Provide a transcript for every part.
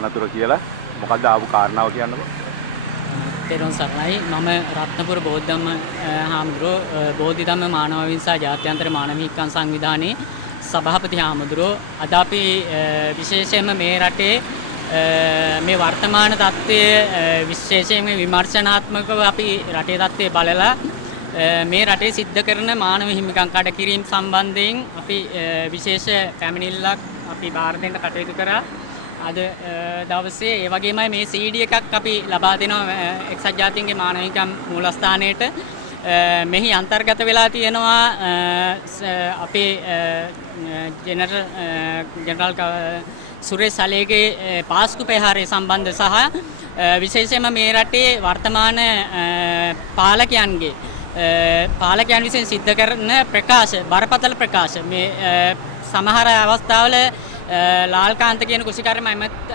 අනතුර කියලා මොකක්ද ආපු කාරණාව කියන්නකෝ. තෙරුවන් සරණයි. මම රත්නපුර බෝධිධම්ම හාමුදුරුවෝ බෝධිධම්ම මානව විංසා ජාත්‍යන්තර මානව හිමිකම් සංවිධානයේ සභාපති හාමුදුරුවෝ. අද අපි විශේෂයෙන්ම මේ රටේ මේ වර්තමාන තත්ත්වය විශේෂයෙන්ම විමර්ශනාත්මකව අපි රටේ තත්ත්වය බලලා මේ රටේ සිද්ධ කරන මානව හිමිකම් කඩකිරීම සම්බන්ධයෙන් අපි විශේෂ පැමිණිල්ලක් අපි බාර දෙන්න කටයුතු කරා. අද දවසේ ඒ වගේමයි මේ CD එකක් අපි ලබා දෙනවා එක්සත් ජාතීන්ගේ මානව හිමිකම් මූලස්ථානයේට. මෙහි අන්තර්ගත වෙලා තියෙනවා අපේ ජෙනරල් සුරේෂ් සලේගේ පාස්කු ප්‍රහාරය සම්බන්ධ සහ විශේෂයෙන්ම මේ රටේ වර්තමාන පාලකයන් විසින් සිද්ධ කරන ප්‍රකාශ බරපතල ප්‍රකාශ මේ සමහර අවස්ථාවල ලාල්කාන්ත කියන කුෂිකාර්ය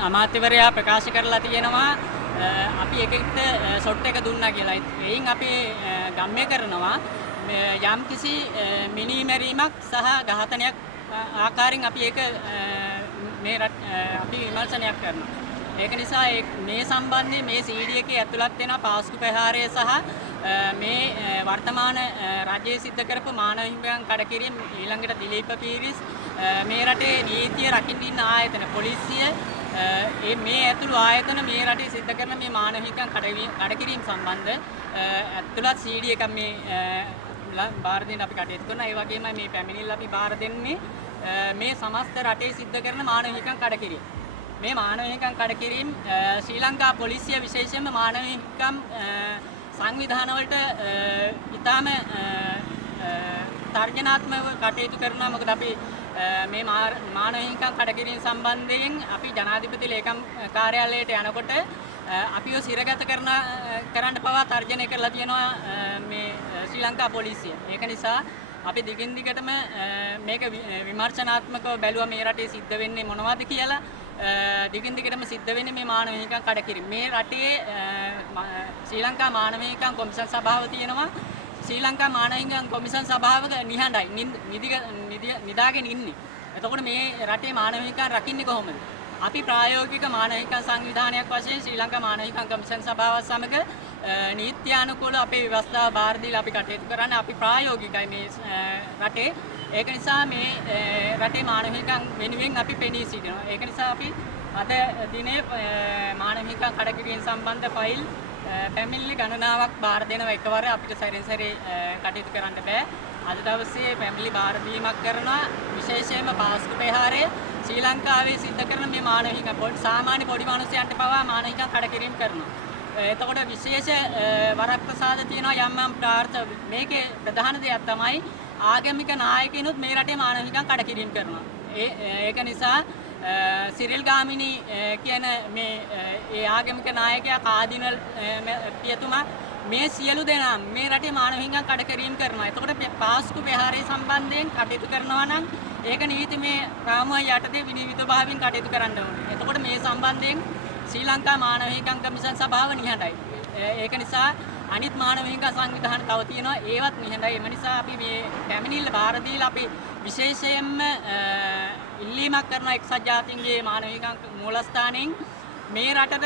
අමාත්‍යවරයා ප්‍රකාශ කරලා තියෙනවා අපි එකට ෂොට් එක දුන්නා කියලා. එයින් අපි ගම්ම්‍ය කරනවා යම් කිසි මිනිමැරීමක් සහ ඝාතනයක් ආකාරයෙන් අපි ඒක අපි විමර්ශනයක් කරනවා. ඒක නිසා මේ සම්බන්ධයෙන් මේ CD එකේ ඇතුළත් වෙන පාස්කු ප්‍රහාරය සහ මේ වර්තමාන රජයේ සිද්ධ කරපු මානව හිමිකම් කඩකිරීම ඊළඟට දිලීප පීරිස් මේ රටේ නීතිය රකින්න ඉන්න ආයතන පොලිසිය මේ ඇතුළු ආයතන මේ රටේ සිද්ධ කරන මේ මානව හිමිකම් කඩකිරීම සම්බන්ධ ඇතුළත් CD එකක් මේ බාර දෙන්න අපි කටයුතු කරනවා. ඒ වගේම මේ පැමිණිල්ල අපි බාර දෙන්නේ මේ සමස්ත රටේ සිද්ධ කරන මානව හිමිකම් කඩකිරීම. මේ මානව හිමිකම් කඩකිරීම ශ්‍රී ලංකා පොලිසිය විශේෂයෙන්ම මානව හිමිකම් සංවිධාන වලට ඉතාම තර්ජනාත්මකව කටයුතු කරනවා. මොකද අපි මේ මානව හිමිකම් කඩකිරීම සම්බන්ධයෙන් අපි ජනාධිපති ලේකම් කාර්යාලයට යනකොට අපිව සිරගත කරන්න පවා තර්ජනය කරලා තියෙනවා මේ ශ්‍රී ලංකා පොලිසිය. ඒක නිසා අපි දිගින් දිගටම මේක විමර්ශනාත්මකව බැලුවා මේ රටේ සිද්ධ වෙන්නේ මොනවද කියලා. දිගින් දිගටම සිද්ධ වෙන්නේ මේ මානව හිමිකම් කඩකිරීම. මේ රටේ ශ්‍රී ලංකා මානව හිමිකම් කොමිෂන් සභාව තියෙනවා. ශ්‍රී ලංකා මානව හිමිකම් කොමිෂන් සභාවක නිහඬයි නිදාගෙන ඉන්නේ. එතකොට මේ රටේ මානව හිමිකම් රකින්නේ කොහොමද? අපි ප්‍රායෝගික මානව හිමිකම් සංවිධානයක් වශයෙන් ශ්‍රී ලංකා මානව හිමිකම් කොමිෂන් සභාවත් සමග නීත්‍යානුකූල අපේ ව්‍යවස්ථාව බාර දීලා අපි කටයුතු කරන්නේ. අපි ප්‍රායෝගිකයි මේ රටේ. ඒක නිසා මේ රටේ මානව හිමිකම් වෙනුවෙන් අපි පෙනී සිටිනවා. ඒක නිසා අපි අද දිනේ මානව හිමිකම් කඩකිරීම සම්බන්ධ ෆයිල් පැමිණිලි ගණනාවක් බාර දෙනවා එකවර. අපිට සැරෙන් සැරේ කටයුතු කරන්න බෑ. අද දවසේ පැමිණිලි බාර දීමක් කරනවා. විශේෂයෙන්ම පාස්කු ප්‍රහාරය ශ්‍රී ලංකාවේ සිද්ධ කරන මේ මානව හිමිකම් සාමාන්‍ය පොඩි මිනිස්සුන්ට පවා මානව හිමිකම් කඩකිරීම කරනවා. එතකොට විශේෂ වරප්‍රසාද තියෙනවා යම් ප්‍රාර්ථ මේකේ ප්‍රධාන දෙයක් තමයි ආගමික නායකයිනුත් මේ රටේ මානව හිමිකම් කඩකිරීම කරනවා. ඒක නිසා සිරිල් ගාමිණී කියන ඒ ආගමික නායකයා කාදිනල් පියතුමා මේ සියලු දෙනා මේ රටේ මානව හිමිකම් කඩකිරීම කරනවා. එතකොට පාස්කු ප්‍රහාරය සම්බන්ධයෙන් කටයුතු කරනවා නම් ඒක නීතිමය රාමුව යටතේ විනිවිදභාවයෙන් කටයුතු කරන්න ඕනේ. එතකොට මේ සම්බන්ධයෙන් ශ්‍රී ලංකා මානව හිමිකම් කමිෂන් සභාව නිහඬයි. ඒක නිසා අනිත් මානව හිමිකම් සංවිධාන තව තියෙනවා ඒවත් නිහඬයි. ඒ නිසා අපි මේ පැමිණිල්ල බාර දීලා අපි විශේෂයෙන්ම ඉල්ලීමක් කරන එක්සත් ජාතීන්ගේ මානව හිමිකම් මූලස්ථානයෙන් මේ රටට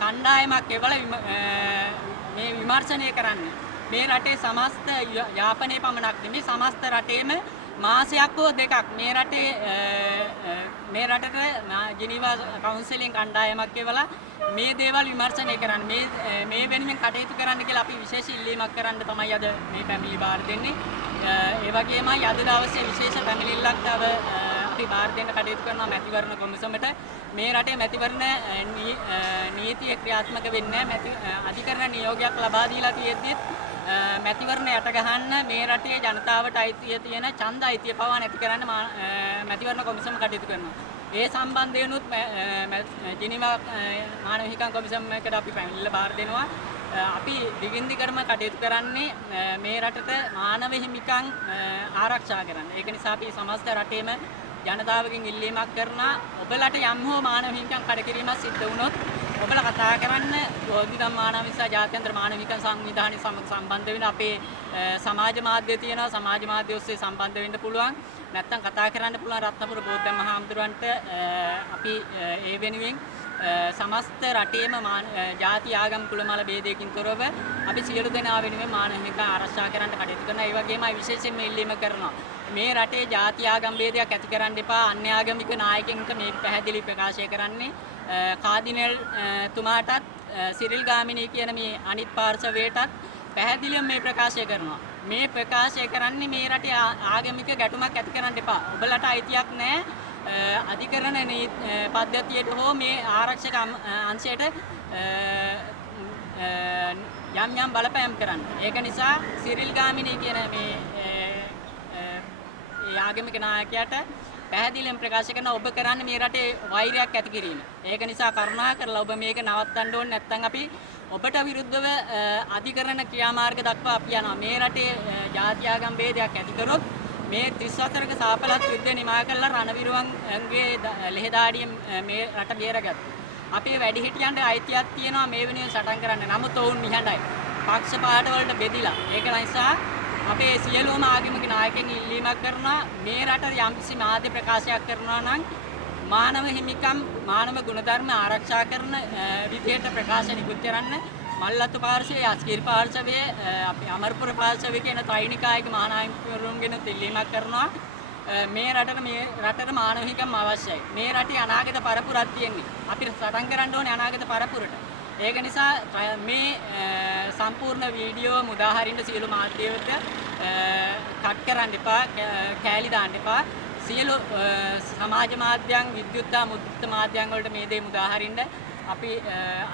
කණ්ඩායමක් එවලා මේ විමර්ශනය කරන්න. මේ රටේ සමස්ත යාපනයේ පමණක් නෙමෙයි සමස්ත රටේම මාසයක් හෝ දෙකක් මේ රටට ජිනීවා කවුන්සිලින් කණ්ඩායමක් එවලා මේ දේවල් විමර්ශනය කරන්න මේ වෙනුවෙන් කටයුතු කරන්න කියලා අපි විශේෂ ඉල්ලීමක් කරන්න තමයි අද මේ පැමිණිලි බාර දෙන්නේ. ඒ වගේමයි අද දවසේ විශේෂ පැමිණිල්ලක් තව අපි බාර දෙන්න කටයුතු කරනවා මැතිවරණ කොමිසමට. මේ රටේ මැතිවරණ නීතිය ක්‍රියාත්මක වෙන්නේ නැහැ. අධිකරණ නියෝගයක් ලබා දීලා තියෙද්දිත් මැතිවරණ යට ගහන්න මේ රටේ ජනතාවට අයිතිය තියෙන ඡන්ද අයිතිය පවා නැති කරන්න මැතිවරණ කොමිසම කටයුතු කරනවා. ඒ සම්බන්ධයෙන්ුත් ජිනීවා මානව හිමිකම් කොමිසම එකට අපි පැමිණිල්ල බාර දෙනවා. අපි දිගින් දිගටම කටයුතු කරන්නේ මේ රටට මානව හිමිකම් ආරක්ෂා කරන්න. ඒක නිසා අපි සමස්ත රටේම ජනතාවගෙන් ඉල්ලීමක් කරනවා ඔබලට යම් හෝ මානව හිමිකම් කඩකිරීමක් සිද්ධ වුණොත් ඔබලා කතා කරන්න බෝධිධම්ම මානව විංසා ජාත්‍යන්තර මානව හිමිකම් සංවිධානය සමග සම්බන්ධ වෙන අපේ සමාජ මාධ්‍ය තියෙනවා. සමාජ මාධ්‍ය ඔස්සේ සම්බන්ධ වෙන්න පුළුවන්. නැත්නම් කතා කරන්න පුළුවන් රත්නපුර බෝධිධම්ම හාමුදුරන්ට අපි ඒ වෙනුවෙන් සමස්ත රටේම ජාති ආගම් කුල මල ભેදයකින් තොරව අපි සියලු දෙනා වෙනුවෙන් මානව හිමිකම් ආරක්ෂා කරන්න කටයුතු කරනවා. ඒ වගේමයි විශේෂයෙන්ම ඉල්ලීම කරනවා. මේ රටේ ජාති ආගම් ભેදයක් ඇති කරන්න එපා. අන්‍ය ආගමික නායකයින්ට මේ පැහැදිලි ප්‍රකාශය කරන්නේ කාදිනල් තුමාටත් සිරිල් ගාමිණී කියන මේ අනිත් පාර්ශවයටත් පැහැදිලිව මේ ප්‍රකාශය කරනවා. මේ ප්‍රකාශය කරන්නේ මේ රටේ ආගමික ගැටුමක් ඇති කරන්න එපා. ඔබලට අයිතියක් නැහැ අධිකරණ පද්ධතියට හෝ මේ ආරක්ෂක අංශයට යම් යම් බලපෑම් කරන්න. ඒක නිසා සිරිල් ගාමිණී කියන මේ ආගමික නායකයාට පැහැදිලිවම ප්‍රකාශ කරන ඔබ කරන්නේ මේ රටේ වෛරයක් ඇති කිරීම. ඒක නිසා කරුණා කරලා ඔබ මේක නවත්තන්න ඕනේ. නැත්නම් අපි ඔබට විරුද්ධව අධිකරණ ක්‍රියාමාර්ග දක්වා අපි යනවා. මේ රටේ ජාති ආගම් ભેදයක් ඇති කරොත් මේ 30 වසරක සාපලත් යුද්ධය නිමා කළා රණවිරුවන්ගේ ලෙහෙදාඩියෙන් මේ රට බේරගත්තා. අපේ වැඩිහිටියන්ට අයිතියක් තියෙනවා මේ වෙනුවෙන් සටන් කරන්න. නමුත් ඔවුන් නිහඬයි. පක්ෂ පාට වලට බෙදිලා. ඒක නිසා අපේ සියලුම ආගමික නායකයන් ඉල්ලීමක් කරනවා මේ රට යම්කිසි මාධ්‍ය ප්‍රකාශයක් කරනවා නම් මානව හිමිකම් මානව ගුණධර්ම ආරක්ෂා කරන විදියට ප්‍රකාශ නිකුත් කරන්න. මල්ලත්තු පාර්ශවයේ අස්කිර් පාර්ශවයේ අපේ අමරපුර පාර්ශවයේ කියන ත්‍රිනිකායක මහානායකවරුන්ගෙන ඉල්ලීමක් කරනවා මේ රටට මානව හිමිකම් අවශ්‍යයි. මේ රටේ අනාගත පරපුරක් තියෙන්නේ. අපි සටන් කරන්න ඕනේ අනාගත පරපුරට. ඒක නිසා මේ සම්පූර්ණ වීඩියෝ මුදාහරින්න සියලු මාධ්‍යවලට කට් කරන්න එපා, කෑලි දාන්න එපා. සියලු සමාජ මාධ්‍යයන්, විද්‍යුත් මුද්‍රිත මාධ්‍යයන් වලට මේ දේ මුදාහරින්න අපි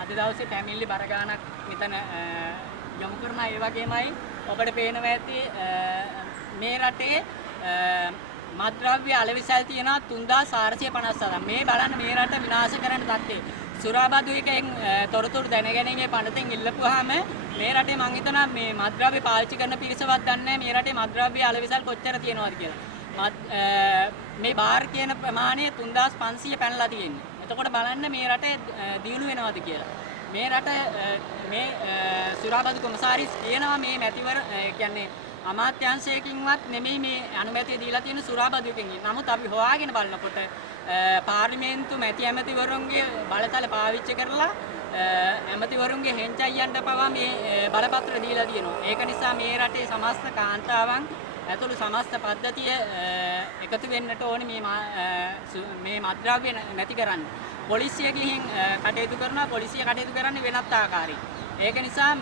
අද දවසේ පැමිණිලි බර ගානක් මෙතන යොමු කරනවා. ඒ වගේමයි ඔබට පේනවා ඇති මේ රටේ මත්ද්‍රව්‍ය අලෙවිසල් තියෙනවා 3457. මේ බලන්න මේ රට විනාශ කරන්න තත්ත්වය. සුරාබදු එකෙන් තොරතුරු දැනගැනීමේ පනතෙන් ඉල්ලපුවාම මේ රටේ මං හිතනවා මේ මත්ද්‍රව්‍ය පාවිච්චි කරන පිරිසවත් දන්නේ නැහැ මේ රටේ මත්ද්‍රව්‍ය අලෙවිසල් කොච්චර තියෙනවද කියලා. මේ බාර් කියන ප්‍රමාණය 3500 පැනලා තියෙන්නේ. එතකොට බලන්න මේ රටේ දියුණු වෙනවද කියලා. මේ රට මේ සුරාබදු කොමසාරිස් කියනවා මේ මැතිවර කියන්නේ අමාත්‍යාංශයකින්වත් නෙමෙයි මේ අනුමැතිය දීලා තියෙන සුරාබදුවකින්. නමුත් අපි හොයාගෙන බලනකොට පාර්ලිමේන්තු මැති ඇමතිවරුන්ගේ බලතල පාවිච්චි කරලා ඇමතිවරුන්ගේ හෙන්චයියන්ට පවා මේ බලපත්‍ර දීලා තියෙනවා. ඒක නිසා මේ රටේ සමස්ත කාන්තාවන් ඇතුළු සමස්ත පද්ධතිය එකතු වෙන්නට ඕනේ මේ මත්ද්‍රව්‍ය නැති කරන්න. පොලිසිය ගිහින් කටයුතු කරනවා. පොලිසිය කටයුතු කරන්නේ වෙනත් ආකාරයකින්. ඒක නිසා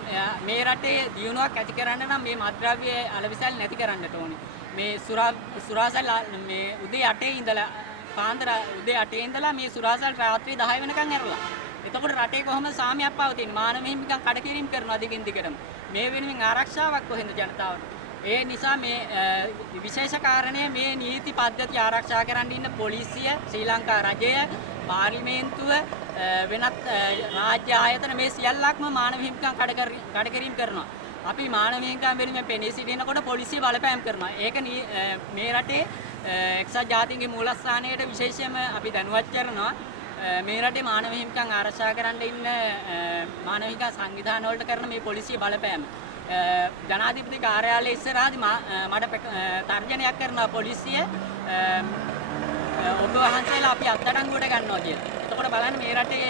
මේ රටේ දියුණුවක් ඇති කරන්න නම් මේ මත්ද්‍රව්‍ය අලෙවිසල් නැති කරන්නට ඕනේ. මේ සුරාසල් මේ උදේ 8 ඉඳලා පාන්දර උදේ 8 ඉඳලා මේ සුරාසල් රාත්‍රී 10 වෙනකන් ඇරලා. එතකොට රටේ කොහොමද සාමයක් පවතින්නේ? මානව හිමිකම් කඩකිරීම කරනවා දිගින් දිගටම. මේ වෙනුවෙන් ආරක්ෂාවක් කොහෙන්ද ජනතාවට? ඒ නිසා මේ විශේෂ කාරණය මේ නීති පද්ධති ආරක්ෂා කරන්න ඉන්න පොලිසිය, ශ්‍රී ලංකා රජය, පාර්ලිමේන්තුව, වෙනත් රාජ්‍ය ආයතන මේ සියල්ලක්ම මානව හිමිකම් කඩකිරීම කරනවා. අපි මානව හිමිකම් වෙනුවෙන් පෙනී සිටිනකොට පොලිසිය බලපෑම් කරනවා. ඒක මේ රටේ එක්සත් ජාතීන්ගේ මූලස්ථානයට විශේෂයෙන්ම අපි දැනුවත් කරනවා. මේ රටේ මානව හිමිකම් ආරක්ෂා කරන්න ඉන්න මානව හිමිකම් සංවිධාන වලට කරන මේ පොලිසිය බලපෑම ජනාධිපති කාර්යාලයේ ඉස්සරහදී මට තර්ජනයක් කරනවා පොලිසිය ඔබ වහන්සේලා අපි අත්අඩංගුවට ගන්නවා කියලා. එතකොට බලන්න මේ රටේ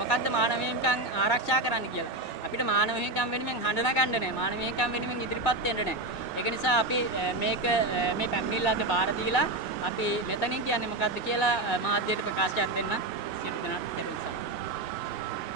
මොකද්ද මානව හිමිකම් ආරක්ෂා කරන්න කියලා. අපිට මානව හිමිකම් වෙනුවෙන් හඬන ගන්න නැහැ. මානව හිමිකම් වෙනුවෙන් ඉදිරිපත් වෙන්න නැහැ. ඒක නිසා අපි මේක මේ පැමිණිල්ල අද බාර දීලා අපි මෙතනින් කියන්නේ මොකද්ද කියලා මාධ්‍යයට ප්‍රකාශයක් දෙන්න